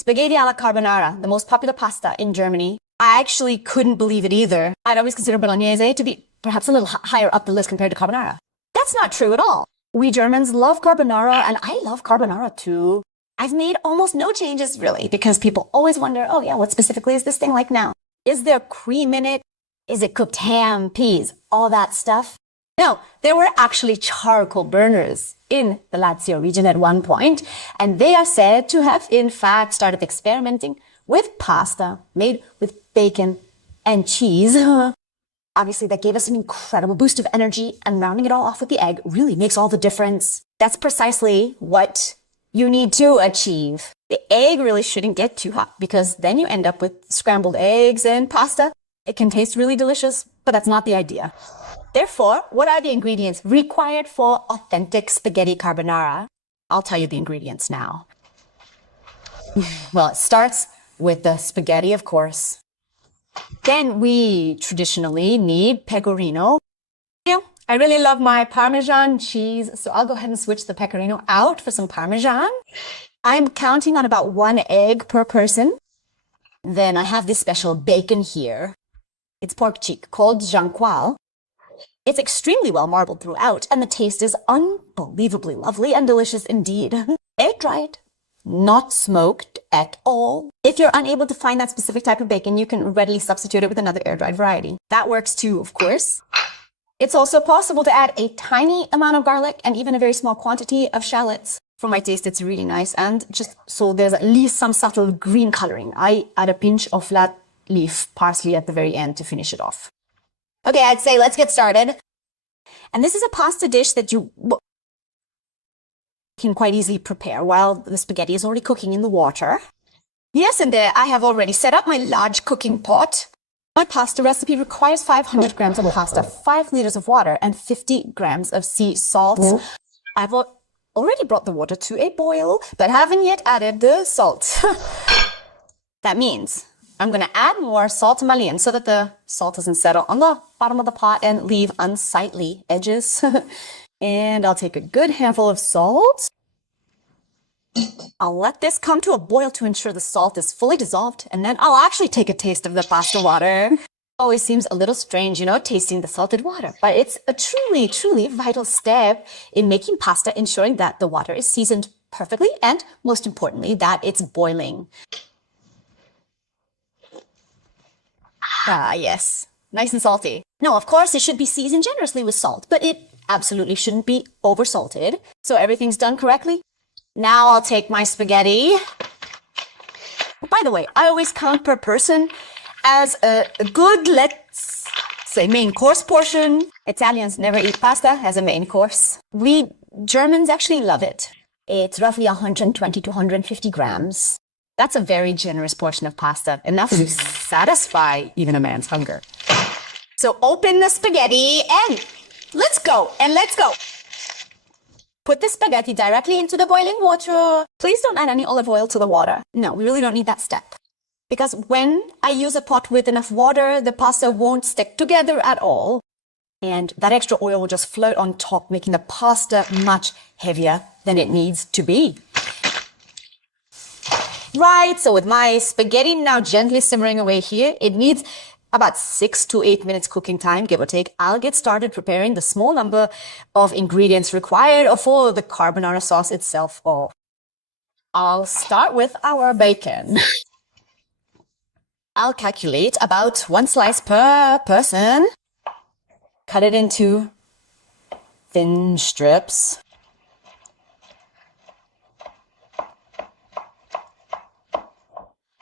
Spaghetti alla carbonara, the most popular pasta in Germany. I actually couldn't believe it either. I'd always consider bolognese to be perhaps a little higher up the list compared to carbonara. That's not true at all. We Germans love carbonara, and I love carbonara too. I've made almost no changes really, because people always wonder, oh yeah, what specifically is this thing like now? Is there cream in it? Is it cooked ham, peas, all that stuff? No, there were actually charcoal burners in the Lazio region at one point, and they are said to have in fact started experimenting with pasta made with bacon and cheese. Obviously, that gave us an incredible boost of energy, and rounding it all off with the egg really makes all the difference. That's precisely what you need to achieve. The egg really shouldn't get too hot, because then you end up with scrambled eggs and pasta. It can taste really delicious, but that's not the idea. Therefore, what are the ingredients required for authentic spaghetti carbonara? I'll tell you the ingredients now. Well, it starts with the spaghetti, of course. Then we traditionally need pecorino. I really love my Parmesan cheese, so I'll go ahead and switch the pecorino out for some Parmesan. I'm counting on about 1 egg per person. Then I have this special bacon here. It's pork cheek called jonquil. It's extremely well marbled throughout, and the taste is unbelievably lovely and delicious indeed. Air dried, not smoked at all. If you're unable to find that specific type of bacon, you can readily substitute it with another air dried variety. That works too, of course. It's also possible to add a tiny amount of garlic and even a very small quantity of shallots. For my taste, it's really nice, and just so there's at least some subtle green coloring, I add a pinch of flat leaf parsley at the very end to finish it off. Okay, I'd say let's get started. And this is a pasta dish that you can quite easily prepare while the spaghetti is already cooking in the water. Yes, and I have already set up my large cooking pot. My pasta recipe requires 500 grams of pasta, 5 liters of water, and 50 grams of sea salt. I've already brought the water to a boil, but haven't yet added the salt. That means I'm going to add more salt to Malien so that the salt doesn't settle on the bottom of the pot and leave unsightly edges. And I'll take a good handful of salt. I'll let this come to a boil to ensure the salt is fully dissolved, and then I'll actually take a taste of the pasta water. Always seems a little strange, you know, tasting the salted water, but it's a truly, truly vital step in making pasta, ensuring that the water is seasoned perfectly and, most importantly, that it's boiling. Ah, yes. Nice and salty. No, of course, it should be seasoned generously with salt, but it absolutely shouldn't be over-salted. So everything's done correctly. Now I'll take my spaghetti. By the way, I always count per person as a good, let's say, main course portion. Italians never eat pasta as a main course. We Germans actually love it. It's roughly 120 to 150 grams. That's a very generous portion of pasta, enough to satisfy even a man's hunger. So open the spaghetti and let's go, Put the spaghetti directly into the boiling water. Please don't add any olive oil to the water. No, we really don't need that step. Because when I use a pot with enough water, the pasta won't stick together at all. And that extra oil will just float on top, making the pasta much heavier than it needs to be. Right, so with my spaghetti now gently simmering away here, it needs about 6 to 8 minutes cooking time, give or take. I'll get started preparing the small number of ingredients required for the carbonara sauce itself. I'll start with our bacon. I'll calculate about 1 slice per person. Cut it into thin strips.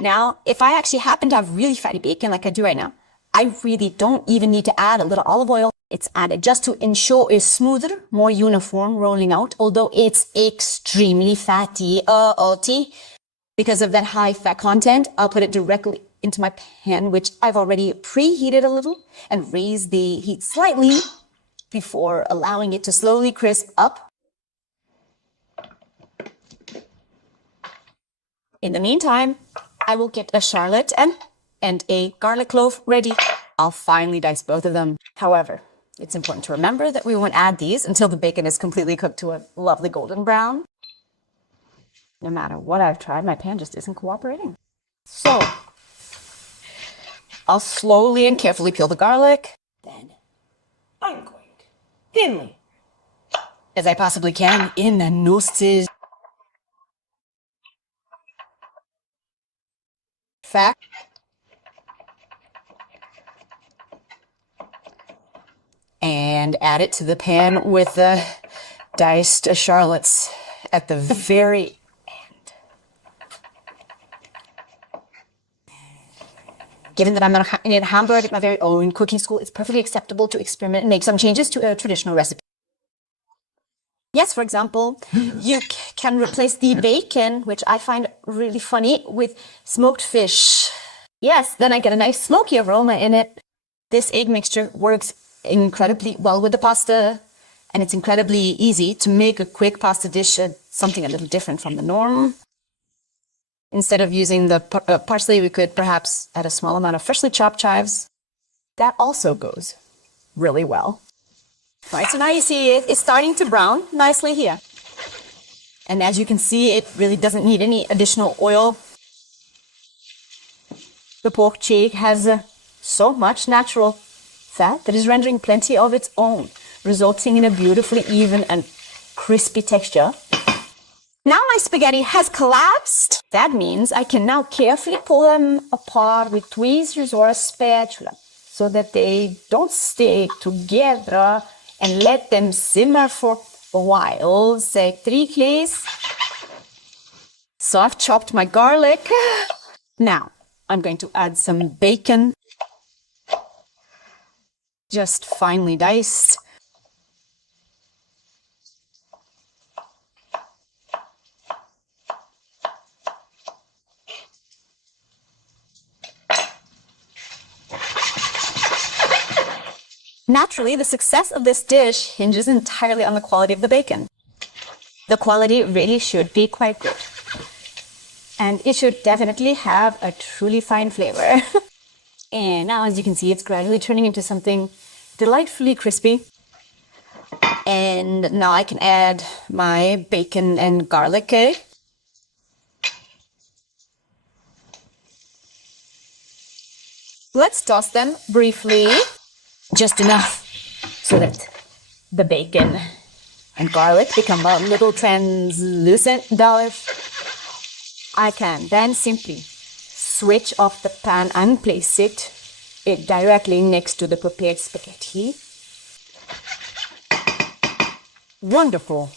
Now, if I actually happen to have really fatty bacon like I do right now, I really don't even need to add a little olive oil. It's added just to ensure a smoother, more uniform rolling out, although it's extremely fatty. Because of that high fat content, I'll put it directly into my pan, which I've already preheated a little, and raise the heat slightly before allowing it to slowly crisp up. In the meantime, I will get a shallot and a garlic clove ready. I'll finely dice both of them. However, it's important to remember that we won't add these until the bacon is completely cooked to a lovely golden brown. No matter what I've tried, my pan just isn't cooperating. So, I'll slowly and carefully peel the garlic. Then, I'm going thinly, as I possibly can, in the nooses. Fact. And add it to the pan with the diced shallots at the very end. Given that I'm in Hamburg at my very own cooking school, it's perfectly acceptable to experiment and make some changes to a traditional recipe. Yes, for example, you can replace the bacon, which I find really funny, with smoked fish. Yes, then I get a nice smoky aroma in it. This egg mixture works incredibly well with the pasta, and it's incredibly easy to make a quick pasta dish, something a little different from the norm. Instead of using the parsley, we could perhaps add a small amount of freshly chopped chives. That also goes really well. Right, so now you see it's starting to brown nicely here. And as you can see, it really doesn't need any additional oil. The pork cheek has so much natural fat that is rendering plenty of its own, resulting in a beautifully even and crispy texture. Now my spaghetti has collapsed. That means I can now carefully pull them apart with tweezers or a spatula so that they don't stick together, and let them simmer for a while, say 3 clés. So I've chopped my garlic. Now I'm going to add some bacon, just finely diced. Naturally, the success of this dish hinges entirely on the quality of the bacon. The quality really should be quite good. And it should definitely have a truly fine flavor. And now, as you can see, it's gradually turning into something delightfully crispy. And now I can add my bacon and garlic. Let's toss them briefly. Just enough so that the bacon and garlic become a little translucent. I can then simply switch off the pan and place it directly next to the prepared spaghetti. Wonderful.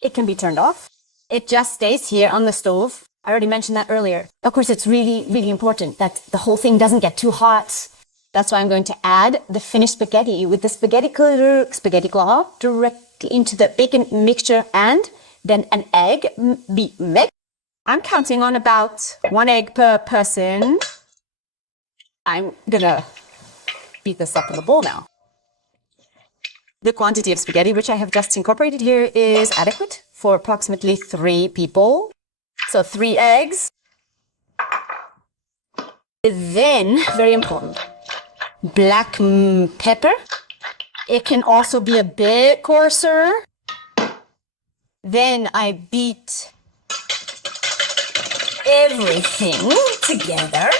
It can be turned off. It just stays here on the stove. I already mentioned that earlier. Of course, it's really, really important that the whole thing doesn't get too hot. That's why I'm going to add the finished spaghetti with the spaghetti claw directly into the bacon mixture, and then an egg beat mixed. I'm counting on about 1 egg per person. I'm gonna beat this up in the bowl now. The quantity of spaghetti which I have just incorporated here is adequate for approximately 3 people. So 3 eggs. Then, very important, black pepper. It can also be a bit coarser. Then I beat everything together.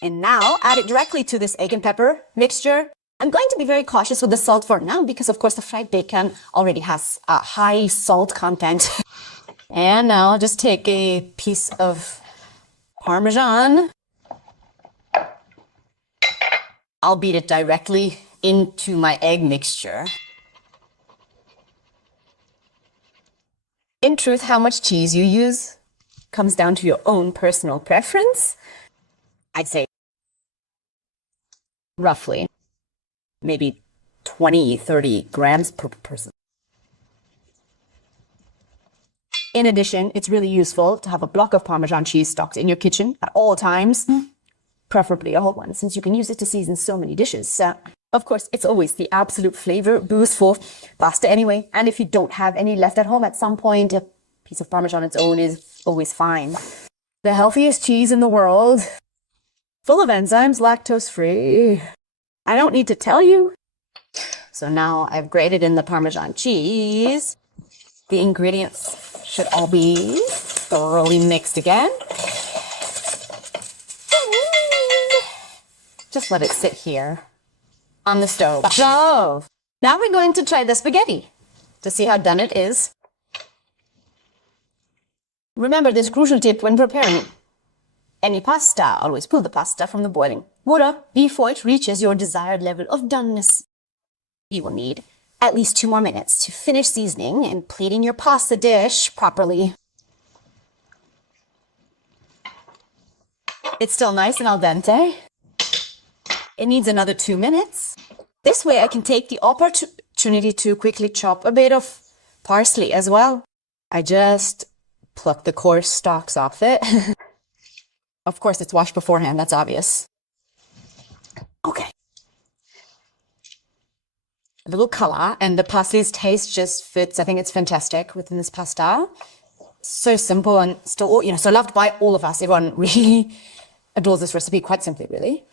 And now add it directly to this egg and pepper mixture. I'm going to be very cautious with the salt for now because, of course, the fried bacon already has a high salt content. And now I'll just take a piece of Parmesan. I'll beat it directly into my egg mixture. In truth, how much cheese you use comes down to your own personal preference. I'd say roughly maybe 20-30 grams per person. In addition, it's really useful to have a block of Parmesan cheese stocked in your kitchen at all times, preferably a whole one, since you can use it to season so many dishes. Of course, it's always the absolute flavor boost for pasta anyway, and if you don't have any left at home at some point, a piece of Parmesan on its own is always fine. The healthiest cheese in the world, full of enzymes, lactose-free. I don't need to tell you. So now I've grated in the Parmesan cheese. The ingredients should all be thoroughly mixed again. Just let it sit here on the stove. Now we're going to try the spaghetti to see how done it is. Remember this crucial tip when preparing any pasta. Always pull the pasta from the boiling water before it reaches your desired level of doneness. You will need at least 2 more minutes to finish seasoning and plating your pasta dish properly. It's still nice and al dente. It needs another 2 minutes. This way I can take the opportunity to quickly chop a bit of parsley as well. I just pluck the coarse stalks off it. Of course, it's washed beforehand, that's obvious. Okay. A little color, and the parsley's taste just fits. I think it's fantastic within this pasta. So simple and still, so loved by all of us. Everyone really adores this recipe, quite simply, really.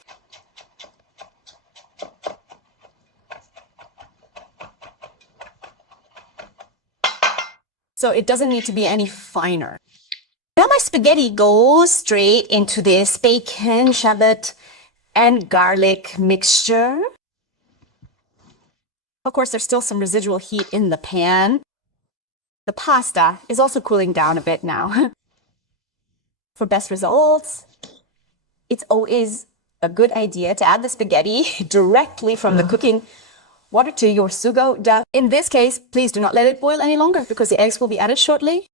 So it doesn't need to be any finer. Now my spaghetti goes straight into this bacon, shallot, and garlic mixture. Of course, there's still some residual heat in the pan. The pasta is also cooling down a bit now. For best results, it's always a good idea to add the spaghetti directly from the cooking water to your sugo dough. In this case, please do not let it boil any longer because the eggs will be added shortly.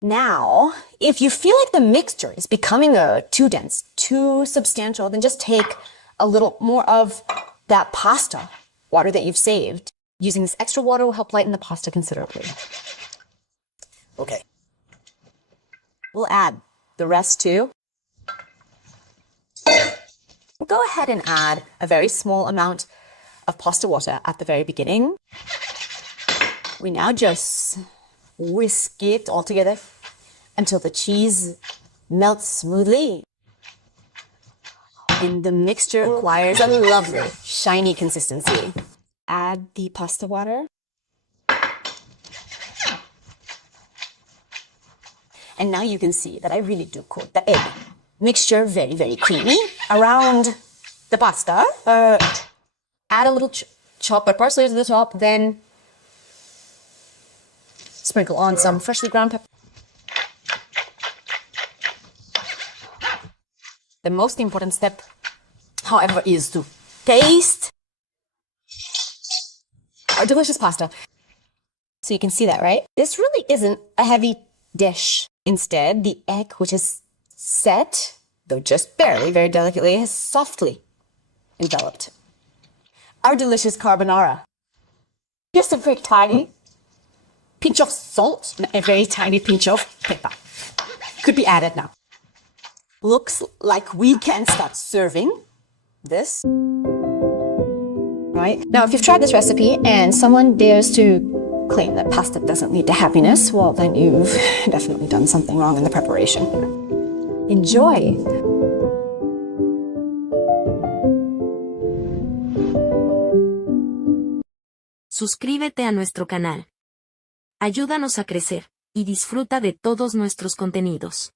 Now, if you feel like the mixture is becoming too dense, too substantial, then just take a little more of that pasta water that you've saved. Using this extra water will help lighten the pasta considerably. Okay. We'll add the rest too. We'll go ahead and add a very small amount of pasta water at the very beginning. We now just whisk it all together until the cheese melts smoothly. And the mixture acquires a lovely, shiny consistency. Add the pasta water. And now you can see that I really do coat the egg mixture very, very creamy around the pasta. Add a little chopped parsley to the top, then sprinkle on some freshly ground pepper. The most important step, however, is to taste our delicious pasta. So you can see that, right? This really isn't a heavy dish. Instead, the egg, which is set, though just barely, very delicately, is softly enveloped. Our delicious carbonara. Just a very tiny pinch of salt and a very tiny pinch of pepper could be added now. Looks like we can start serving this. Right? Now, if you've tried this recipe and someone dares to claim that pasta doesn't lead to happiness, well, then you've definitely done something wrong in the preparation. Enjoy! Suscríbete a nuestro canal. Ayúdanos a crecer y disfruta de todos nuestros contenidos.